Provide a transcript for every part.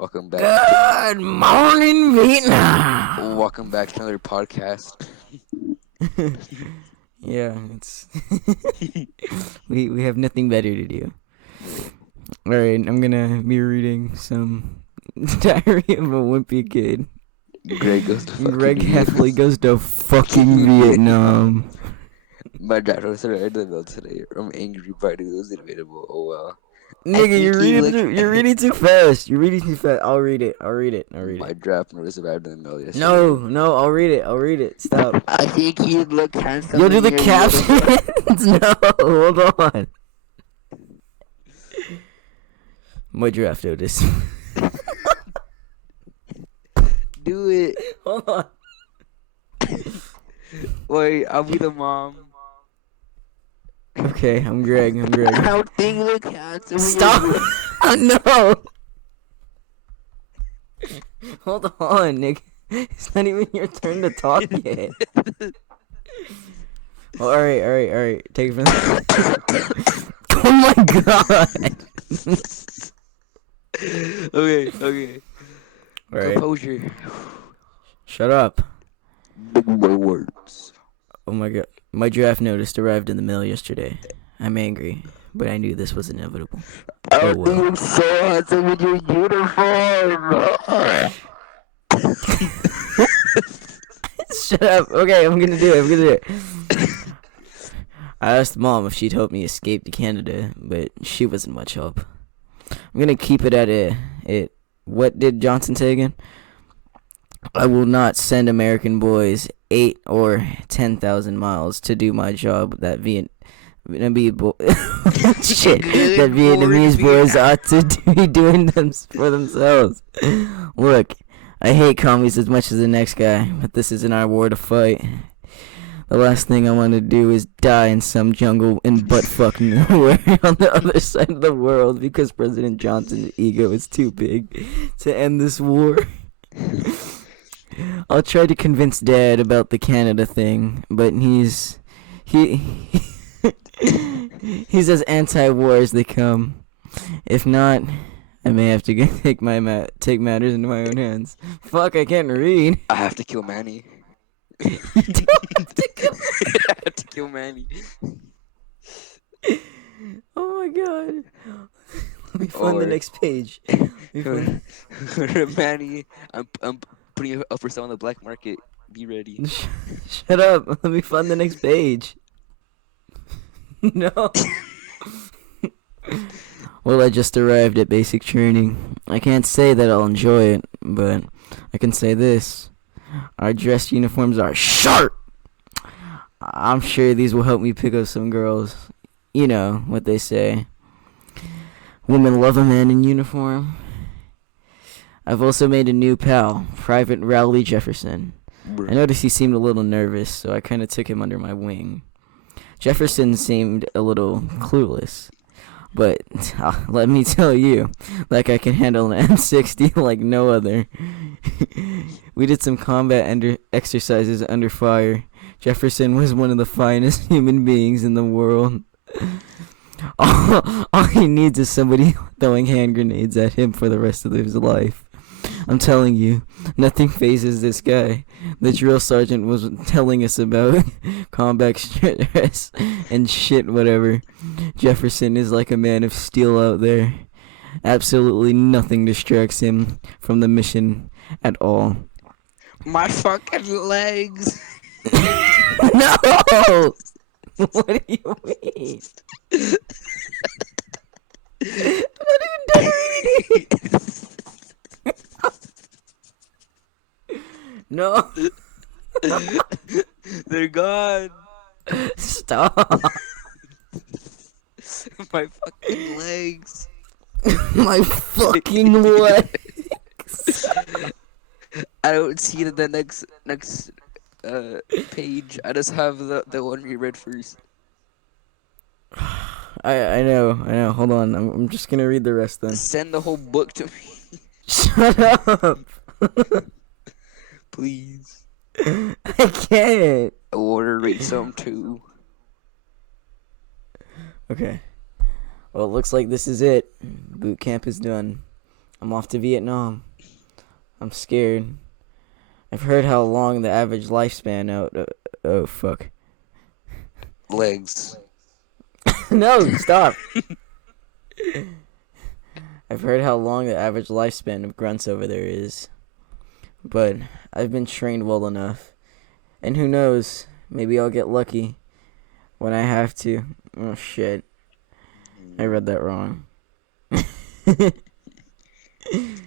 Welcome back. Good morning, Vietnam. Welcome back to another podcast. Yeah, it's we have nothing better to do. All right, I'm gonna be reading some Diary of a Wimpy Kid. Greg goes to fucking Greg Heffley goes to fucking Vietnam. My dad was right in the mail today. I'm angry, but it was available. Oh well. Nigga, you're reading too fast. You're reading too fast. I'll read it. My draft notice arrived in the mail yesterday. No, I'll read it. Stop. I think he'd look handsome. You'll do the captions. No, hold on. My draft notice. Do it. Hold on. Wait, I'll be the mom. Okay, I'm Greg. I don't think you look handsome. Stop. No. Hold on, Nick. It's not even your turn to talk yet. Well, all right. Take it from the... Oh my god. Okay. All right. Composure. Shut up. Big boy words. Oh my god. My draft notice arrived in the mail yesterday. I'm angry, but I knew this was inevitable. I think you're so handsome with your uniform. Shut up. Okay, I'm gonna do it. I asked Mom if she'd help me escape to Canada, but she wasn't much help. I'm gonna keep it at it. What did Johnson say again? I will not send American boys 8 or 10,000 miles to do my job that Vietnamese boys ought to be doing them for themselves. Look, I hate commies as much as the next guy, but this isn't our war to fight. The last thing I want to do is die in some jungle in buttfuck nowhere on the other side of the world because President Johnson's ego is too big to end this war. I'll try to convince Dad about the Canada thing, but he's as anti-war as they come. If not, I may have to take matters into my own hands. Fuck, I can't read. I have to kill Manny. You don't have to kill I have to kill Manny. Oh my god. Let me find the next page. Manny, I'm putting it up for sale on the black market. Be ready. Shut up. Let me find the next page. No. Well, I just arrived at basic training. I can't say that I'll enjoy it, but I can say this. Our dress uniforms are sharp. I'm sure these will help me pick up some girls. You know what they say. Women love a man in uniform. I've also made a new pal, Private Rowley Jefferson. I noticed he seemed a little nervous, so I kind of took him under my wing. Jefferson seemed a little clueless. But let me tell you, like I can handle an M60 like no other. We did some combat exercises under fire. Jefferson was one of the finest human beings in the world. All he needs is somebody throwing hand grenades at him for the rest of his life. I'm telling you, nothing phases this guy. The drill sergeant was telling us about combat stress and shit, whatever. Jefferson is like a man of steel out there. Absolutely nothing distracts him from the mission at all. My fucking legs. No! What do you mean? I'm not even done reading. No. They're gone. Stop. My fucking legs. My fucking legs. I don't see the next page. I just have the one we read first. I know. Hold on. I'm just gonna read the rest then. Send the whole book to me. Shut up. Please. I can't. I want to read some too. Okay. Well, it looks like this is it. Boot camp is done. I'm off to Vietnam. I'm scared. I've heard how long the average lifespan out. Oh, fuck. Legs. No, stop. I've heard how long the average lifespan of grunts over there is. But I've been trained well enough. And who knows, maybe I'll get lucky when I have to. Oh, shit. I read that wrong.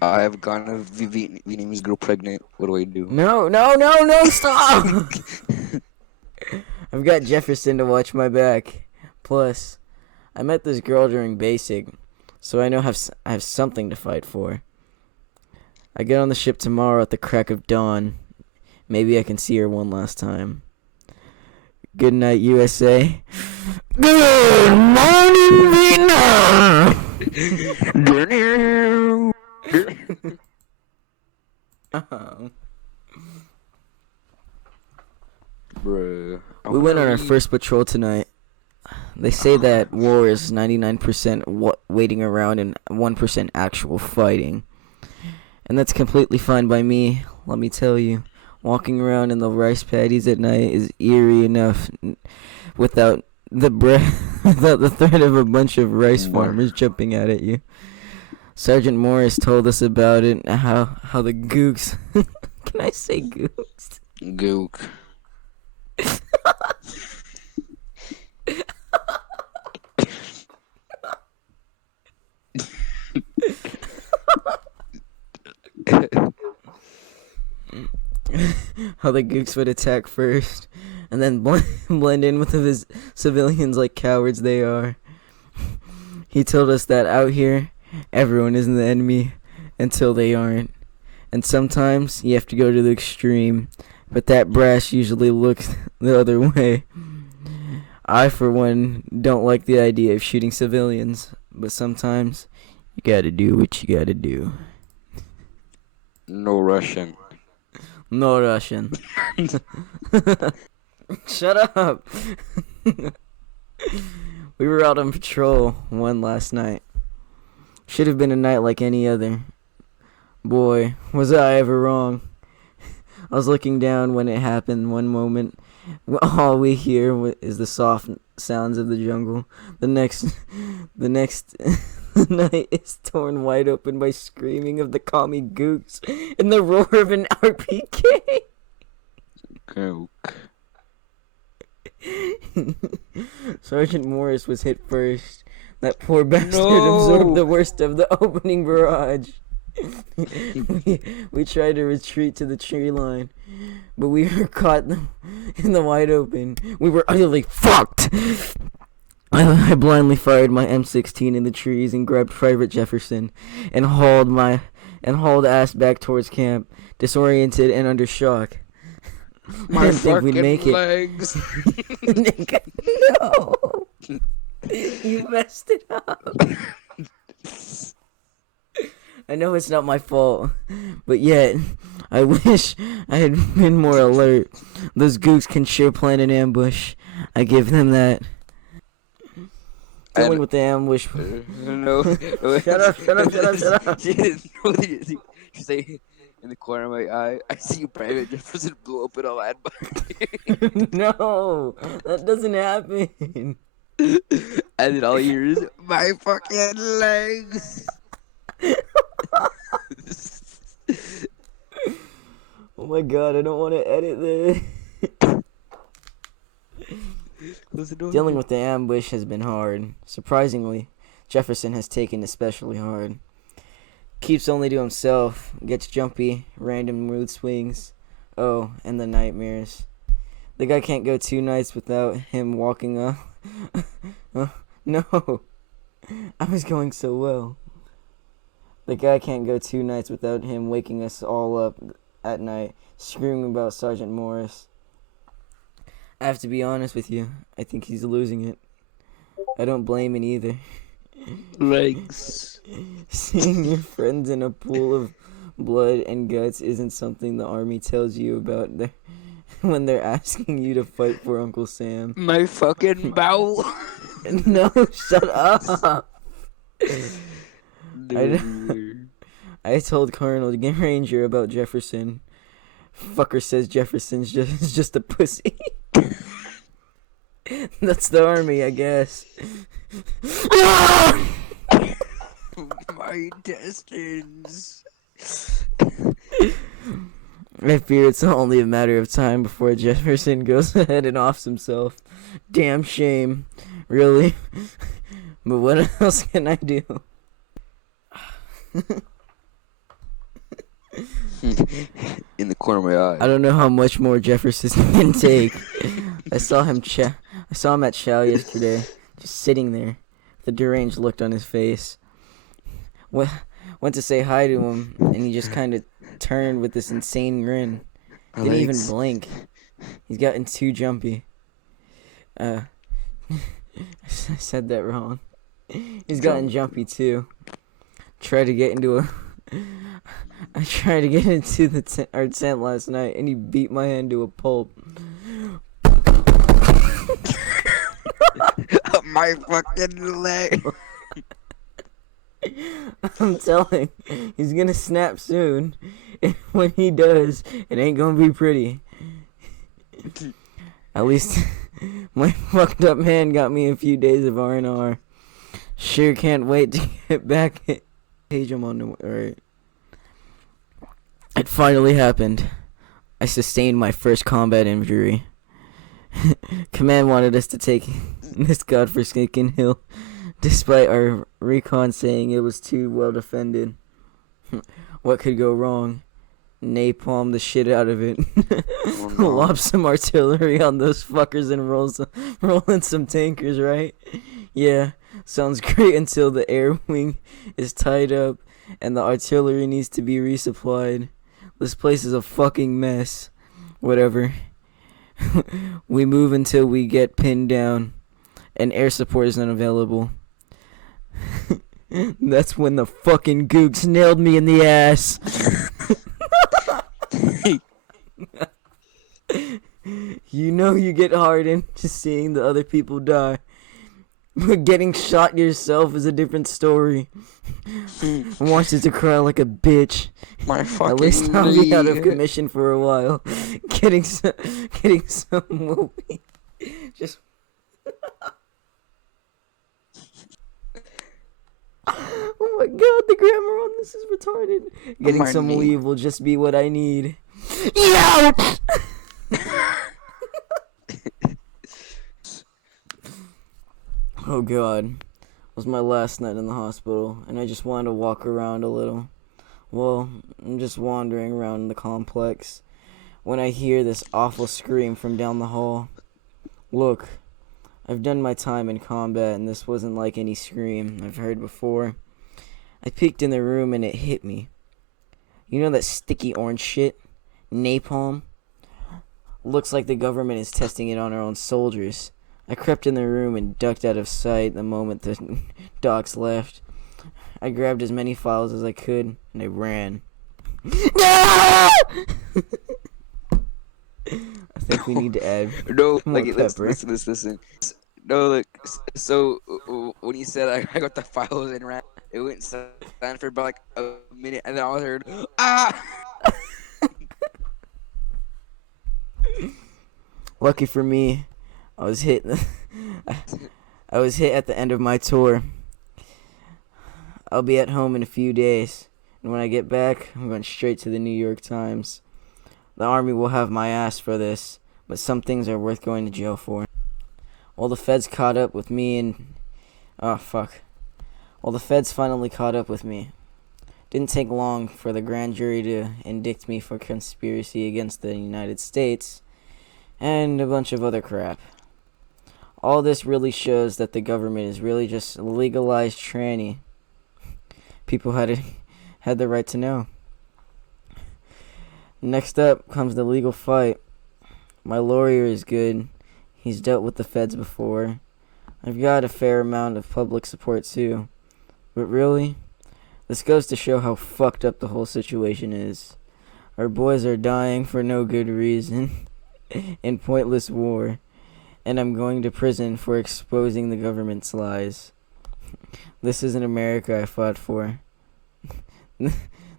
I've gotten a Vietnamese girl pregnant. What do I do? No, stop! I've got Jefferson to watch my back. Plus, I met this girl during basic, so I know I have something to fight for. I get on the ship tomorrow at the crack of dawn. Maybe I can see her one last time. Good night, USA. Good morning, Vietnam! Bruh. We went on our first patrol tonight. They say that war is 99% waiting around and 1% actual fighting. And that's completely fine by me, let me tell you. Walking around in the rice paddies at night is eerie enough without the without the threat of a bunch of rice farmers jumping out at you. Sergeant Morris told us about it, how the gooks... Can I say gooks? Gook. How the gooks would attack first, and then blend in with his civilians like cowards they are. He told us that out here, everyone is the enemy until they aren't. And sometimes you have to go to the extreme, but that brass usually looks the other way. I, for one, don't like the idea of shooting civilians, but sometimes you gotta do what you gotta do. No Russian. No Russian. Shut up. We were out on patrol one last night. Should have been a night like any other. Boy, was I ever wrong. I was looking down when it happened one moment. All we hear is the soft sounds of the jungle. The next night is torn wide open by screaming of the commie gooks and the roar of an RPK. Gook. Sergeant Morris was hit first. That poor bastard absorbed the worst of the opening barrage. we tried to retreat to the tree line, but we were caught in the wide open. We were utterly fucked. I blindly fired my M16 in the trees and grabbed Private Jefferson and hauled ass back towards camp, disoriented and under shock. My I didn't think we'd make legs. it. No, you messed it up. I know it's not my fault, but yet, I wish I had been more alert. Those gooks can sure plan an ambush. I give them that. Dealing with the ambush. No. Shut up. She say in the corner of my eye, I see you, Private Jefferson blew up in a land mine. No, that doesn't happen. And then all you hear is, my fucking legs. Oh my god, I don't want to edit this. Dealing with the ambush has been hard. Surprisingly, Jefferson has taken especially hard. Keeps only to himself, gets jumpy, random mood swings. Oh, and the nightmares. The guy can't go 2 nights without him walking up. No, I was going so well. The guy can't go 2 nights without him waking us all up at night, screaming about Sergeant Morris. I have to be honest with you, I think he's losing it. I don't blame him either. Legs. Seeing your friends in a pool of blood and guts isn't something the army tells you about when they're asking you to fight for Uncle Sam. My fucking bowel. No, shut up. I told Colonel Ranger about Jefferson. Fucker says Jefferson's just a pussy. That's the army, I guess. My intestines. I fear it's only a matter of time before Jefferson goes ahead and offs himself. Damn shame. Really? But what else can I do? In the corner of my eye. I don't know how much more Jefferson can take. I saw him at Chow yesterday, just sitting there, with a deranged look on his face. Went to say hi to him, and he just kind of turned with this insane grin. Didn't even blink. He's gotten too jumpy. I said that wrong. He's gotten jumpy too. I tried to get into our tent last night, and he beat my hand to a pulp. My fucking leg. I'm telling, he's gonna snap soon. And when he does, it ain't gonna be pretty. At least my fucked up hand got me a few days of R&R. Sure can't wait to get back at page I'm on the right. It finally happened. I sustained my first combat injury. Command wanted us to take this godforsaken hill, despite our recon saying it was too well defended. What could go wrong? Napalm the shit out of it. Oh, no. Lob some artillery on those fuckers and roll in some tankers, right? Yeah, sounds great until the air wing is tied up and the artillery needs to be resupplied. This place is a fucking mess. Whatever. We move until we get pinned down and air support is unavailable. That's when the fucking gooks nailed me in the ass. You know you get hardened just seeing the other people die. But getting shot yourself is a different story. I want you to cry like a bitch. My fucking At least I'll be out of knee. commission for a while. Getting some Wimpy. Just. Oh my god, the grammar on this is retarded. Getting My some knee. leave will just be what I need. Ouch! Oh god. It was my last night in the hospital, and I just wanted to walk around a little. Well, I'm just wandering around the complex when I hear this awful scream from down the hall. Look, I've done my time in combat, and this wasn't like any scream I've heard before. I peeked in the room, and it hit me. You know that sticky orange shit? Napalm? Looks like the government is testing it on our own soldiers. I crept in the room and ducked out of sight the moment the docs left. I grabbed as many files as I could, and I ran. I think we need to add No, more like, pepper. listen. No, look, so when you said I got the files and ran, it went silent for about like a minute, and then all I heard, ah! Lucky for me, I was hit at the end of my tour. I'll be at home in a few days, and when I get back, I'm going straight to the New York Times. The Army will have my ass for this, but some things are worth going to jail for. Well, the feds caught up with me and... Oh, fuck. Well, the feds finally caught up with me. Didn't take long for the grand jury to indict me for conspiracy against the United States and a bunch of other crap. All this really shows that the government is really just a legalized tranny. People had the right to know. Next up comes the legal fight. My lawyer is good. He's dealt with the feds before. I've got a fair amount of public support too. But really, this goes to show how fucked up the whole situation is. Our boys are dying for no good reason in pointless war, and I'm going to prison for exposing the government's lies. This isn't America I fought for.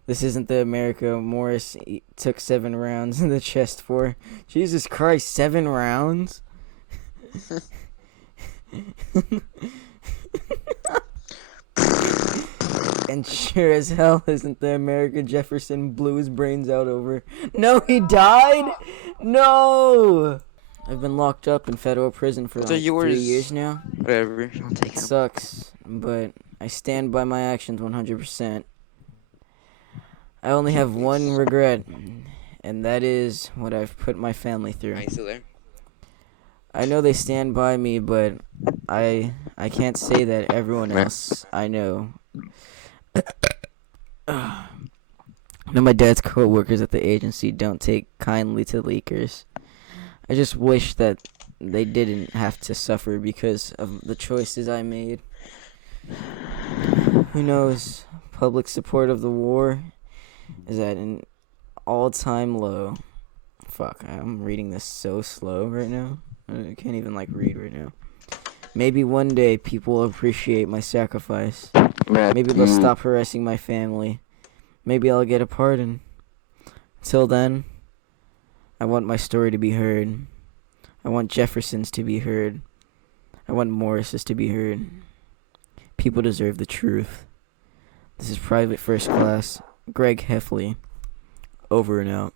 This isn't the America Morris took 7 rounds in the chest for. Jesus Christ, 7 rounds? And sure as hell isn't the America Jefferson blew his brains out over. No, he died? No! I've been locked up in federal prison for Those are like 3 years yours. now. Whatever. I'll take It them. sucks, but I stand by my actions 100%. I only have one regret, and that is what I've put my family through. Are you still there? I know they stand by me, but I can't say that everyone else I know. I know my dad's co-workers at the agency don't take kindly to leakers. I just wish that they didn't have to suffer because of the choices I made. Who knows? Public support of the war is at an all-time low. Fuck, I'm reading this so slow right now. I can't even read right now. Maybe one day people will appreciate my sacrifice. Maybe they'll stop harassing my family. Maybe I'll get a pardon. Until then, I want my story to be heard. I want Jefferson's to be heard. I want Morris's to be heard. People deserve the truth. This is Private First Class, Greg Heffley. Over and out.